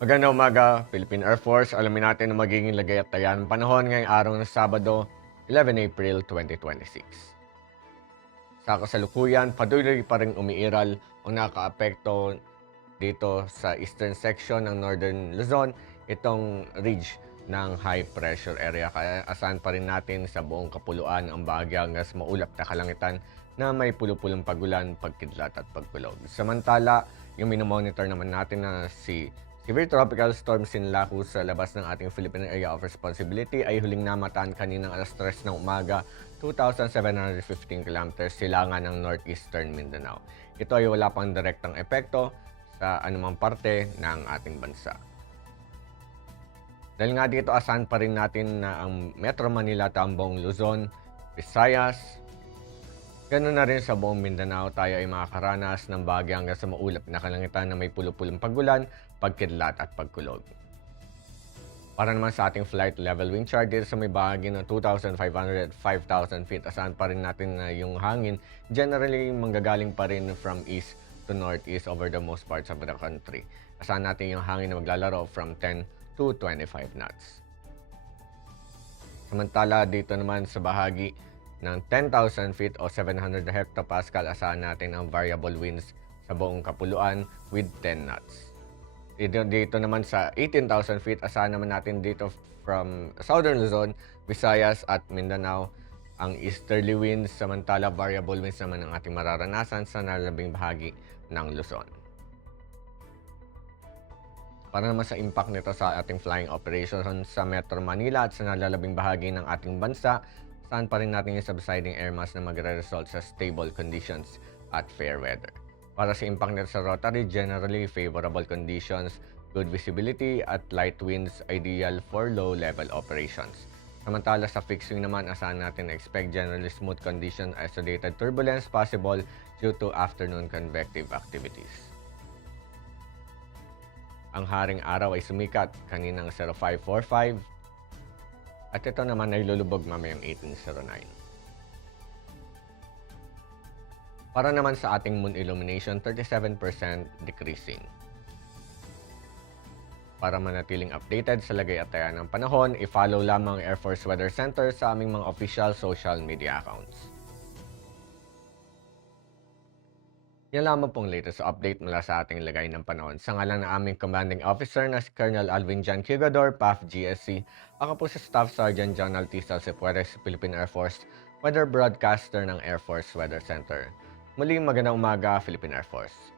Magandang umaga, Philippine Air Force. Alamin natin ang magiging lagay at taya ng panahon ngayong araw ng Sabado, 11 April 2026. Sa kasalukuyan, patuloy pa rin umiiral ang nakakaapekto dito sa eastern section ng Northern Luzon, itong ridge ng high pressure area. Kaya asahan pa rin natin sa buong kapuluan ang bahagya hanggang sa maulap na kalangitan na may pulupulong pagulan, pagkidlat at pagkulog. Samantala, yung minomonitor naman natin na si Severe Tropical Storm Sinlaku sa labas ng ating Philippine Area of Responsibility ay huling namataan kaninang alas 3 ng umaga, 2,715 kilometers silangan ng northeastern Mindanao. Ito ay wala pang direktang epekto sa anumang parte ng ating bansa. Dahil nga dito, asahan pa rin natin na ang Metro Manila, Tambong, Luzon, Visayas, ganoon na rin sa buong Mindanao, tayo ay makakaranas ng bahagya hanggang sa maulap na kalangitan na may pulupulong pagulan, pagkidlat at pagkulog. Para naman sa ating flight level wind chart, dito sa may bahagi ng 2,500 at 5,000 feet, asahan pa rin natin na yung hangin generally manggagaling pa rin from east to northeast over the most parts of the country. Asahan natin yung hangin na maglalaro from 10 to 25 knots. Samantala dito naman sa bahagi ng 10,000 feet o 700 hectopascal, asahan natin ang variable winds sa buong kapuluan with 10 knots. Dito naman sa 18,000 feet, asahan naman natin dito from Southern Luzon, Visayas at Mindanao ang easterly winds, samantala variable winds naman ang ating mararanasan sa nalalabing bahagi ng Luzon. Para naman sa impact nito sa ating flying operations sa Metro Manila at sa nalalabing bahagi ng ating bansa, saan pa rin natin yung subsiding air mass na magre-result sa stable conditions at fair weather. Para sa impact nito sa rotary, generally favorable conditions, good visibility at light winds, ideal for low-level operations. Samantala sa fixed wing naman, asahan natin na expect generally smooth conditions, isolated turbulence possible due to afternoon convective activities. Ang haring araw ay sumikat kaninang 0545 at ito naman ay lulubog mamayang 1809. Para naman sa ating moon illumination, 37% decreasing. Para manatiling updated sa lagay at taya ng panahon, i-follow lamang Air Force Weather Center sa aming mga official social media accounts. Yan lamang pong latest update mula sa ating lagay ng panahon. Sa ngalan ng aming commanding officer na si Colonel Alvin John Kigador, PAF GSC, ako po si Staff Sergeant John Altisal Cipueres, Philippine Air Force, Weather Broadcaster ng Air Force Weather Center. Muling magandang umaga, Philippine Air Force.